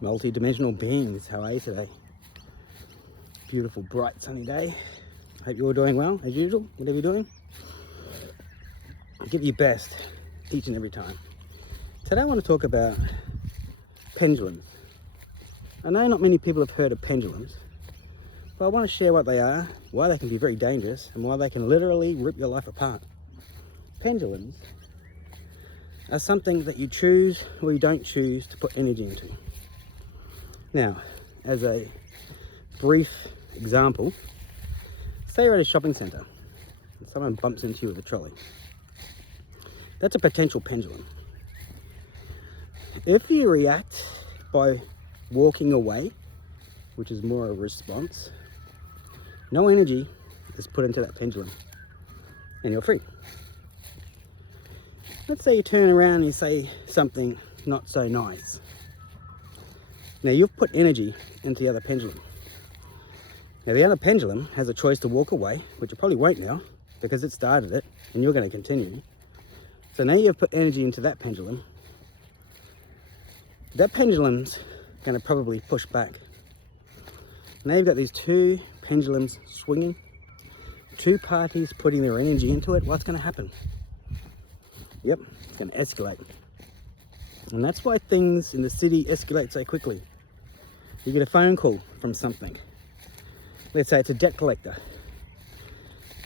multi-dimensional beings. How are you today? Beautiful, bright, sunny day. Hope you're all doing well, as usual, whatever you're doing. Give your best each and every time. Today I want to talk about pendulums. I know not many people have heard of pendulums, but I want to share what they are, why they can be very dangerous, and why they can literally rip your life apart. Pendulums are something that you choose or you don't choose to put energy into. Now, as a brief example, say you're at a shopping centre and someone bumps into you with a trolley. That's a potential pendulum. If you react by walking away, which is more a response, no energy is put into that pendulum and you're free. Let's say you turn around and you say something not so nice. Now you've put energy into the other pendulum. Now the other pendulum has a choice to walk away, which it probably won't now because it started it and you're going to continue. So now you've put energy into that pendulum. That pendulum's going to probably push back. Now you've got these two pendulums swinging, two parties putting their energy into it. What's going to happen? Yep, it's going to escalate. And that's why things in the city escalate so quickly. You get a phone call from something. Let's say it's a debt collector.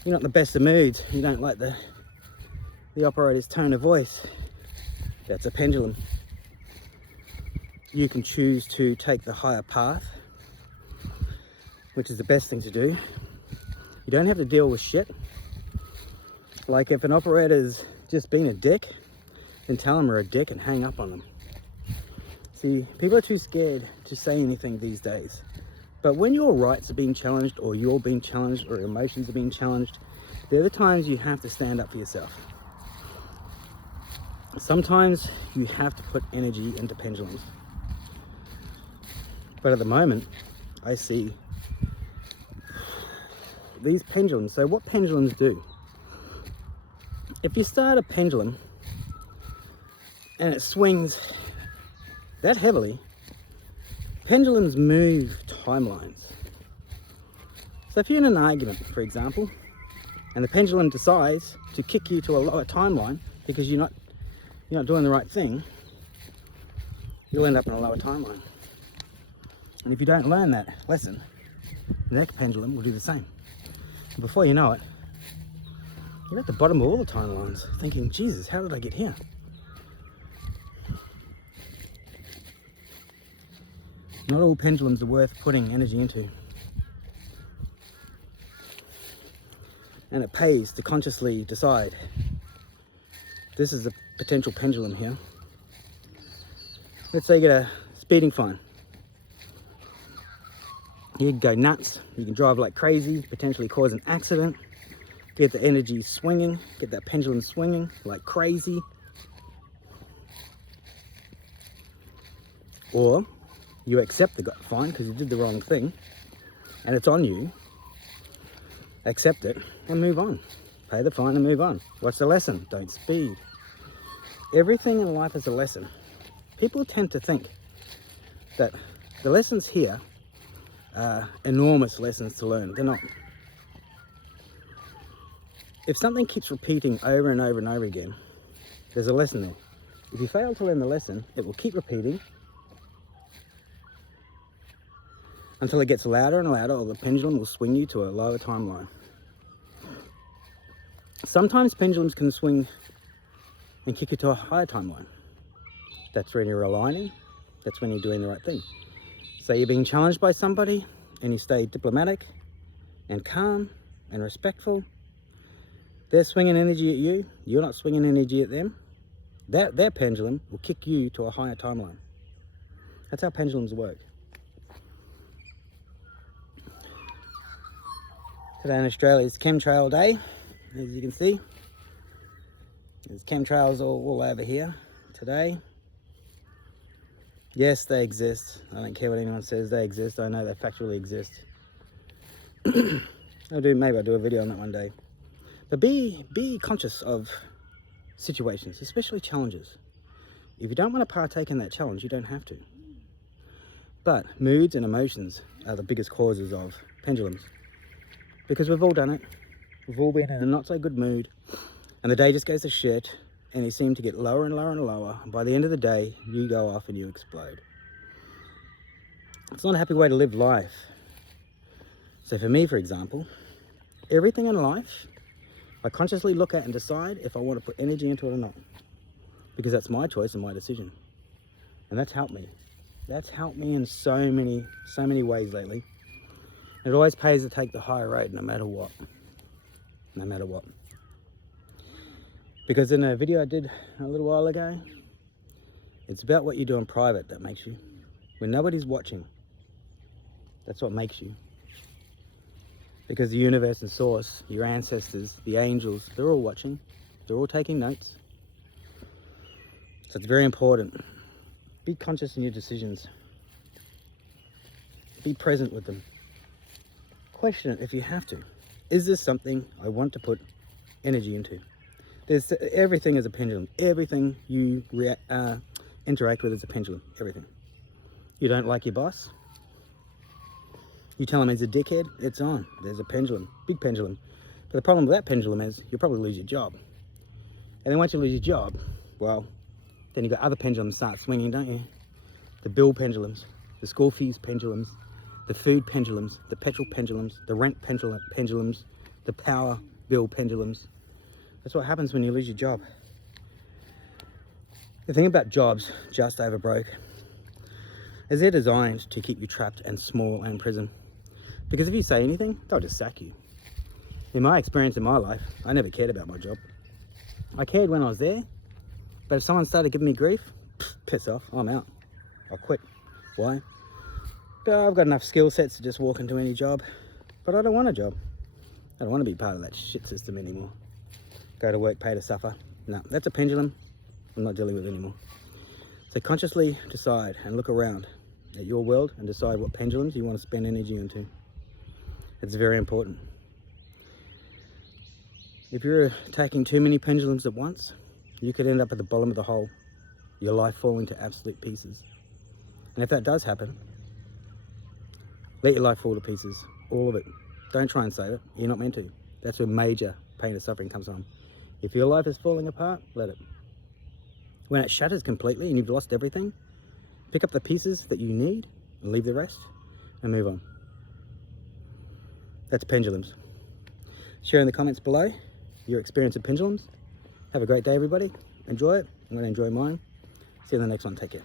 You're not in the best of moods. You don't like the operator's tone of voice. That's a pendulum. You can choose to take the higher path, which is the best thing to do. You don't have to deal with shit. Like if an operator's just being a dick, then tell them they're a dick and hang up on them. See, people are too scared to say anything these days. But when your rights are being challenged, or you're being challenged, or your emotions are being challenged, they're the times you have to stand up for yourself. Sometimes you have to put energy into pendulums. But at the moment, I see these pendulums. So what pendulums do? If you start a pendulum and it swings that heavily, pendulums move timelines. So if you're in an argument, for example, and the pendulum decides to kick you to a lower timeline because you're not doing the right thing, you'll end up in a lower timeline. And if you don't learn that lesson, the next pendulum will do the same. And before you know it, you're at the bottom of all the timelines, thinking, Jesus, how did I get here? Not all pendulums are worth putting energy into. And it pays to consciously decide. This is a potential pendulum here. Let's say you get a speeding fine. You can go nuts, you can drive like crazy, potentially cause an accident, get the energy swinging, get that pendulum swinging like crazy. Or you accept the fine because you did the wrong thing and it's on you. Accept it and move on. Pay the fine and move on. What's the lesson? Don't speed. Everything in life is a lesson. People tend to think that the lessons here are enormous lessons to learn. They're not. If something keeps repeating over and over and over again, there's a lesson there. If you fail to learn the lesson, it will keep repeating until it gets louder and louder, or the pendulum will swing you to a lower timeline. Sometimes pendulums can swing and kick you to a higher timeline. That's when you're aligning. That's when you're doing the right thing. So you're being challenged by somebody and you stay diplomatic and calm and respectful. They're swinging energy at you. You're not swinging energy at them. Their pendulum will kick you to a higher timeline. That's how pendulums work. Today in Australia is chemtrail day, as you can see. There's chemtrails all over here today. Yes, they exist. I don't care what anyone says, they exist. I know they factually exist. Maybe I'll do a video on that one day. But be conscious of situations, especially challenges. If you don't want to partake in that challenge, you don't have to. But moods and emotions are the biggest causes of pendulums, because we've all done it. We've all been in a not so good mood, and the day just goes to shit, and you seem to get lower and lower and lower, and by the end of the day you go off and you explode. It's not a happy way to live life. So for me, for example, everything in life I consciously look at and decide if I want to put energy into it or not, because that's my choice and my decision. And that's helped me. That's helped me in so many ways lately. It always pays to take the higher road, no matter what. No matter what. Because in a video I did a little while ago, it's about what you do in private that makes you. When nobody's watching, that's what makes you. Because the universe and source, your ancestors, the angels, they're all watching. They're all taking notes. So it's very important. Be conscious in your decisions. Be present with them. Question it if you have to. Is this something I want to put energy into? Everything is a pendulum. Everything you interact with is a pendulum. Everything. You don't like your boss? You tell him he's a dickhead? It's on. There's a pendulum. Big pendulum. But the problem with that pendulum is you'll probably lose your job. And then once you lose your job, well, then you've got other pendulums start swinging, don't you? The bill pendulums, the school fees pendulums, the food pendulums, the petrol pendulums, the rent pendulums, the power bill pendulums. That's what happens when you lose your job. The thing about jobs, just over broke, is they're designed to keep you trapped and small and in prison. Because if you say anything, they'll just sack you. In my experience in my life, I never cared about my job. I cared when I was there, but if someone started giving me grief, piss off, I'm out. I'll quit. Why? But I've got enough skill sets to just walk into any job, but I don't want a job. I don't want to be part of that shit system anymore. Go to work, pay to suffer. No, that's a pendulum I'm not dealing with anymore. So consciously decide and look around at your world and decide what pendulums you want to spend energy into. It's very important. If you're attacking too many pendulums at once, you could end up at the bottom of the hole, your life falling to absolute pieces. And if that does happen, let your life fall to pieces, all of it. Don't try and save it. You're not meant to. That's where major pain and suffering comes from. If your life is falling apart, let it. When it shatters completely and you've lost everything, pick up the pieces that you need and leave the rest and move on. That's pendulums. Share in the comments below your experience of pendulums. Have a great day, everybody. Enjoy it. I'm going to enjoy mine. See you in the next one. Take care.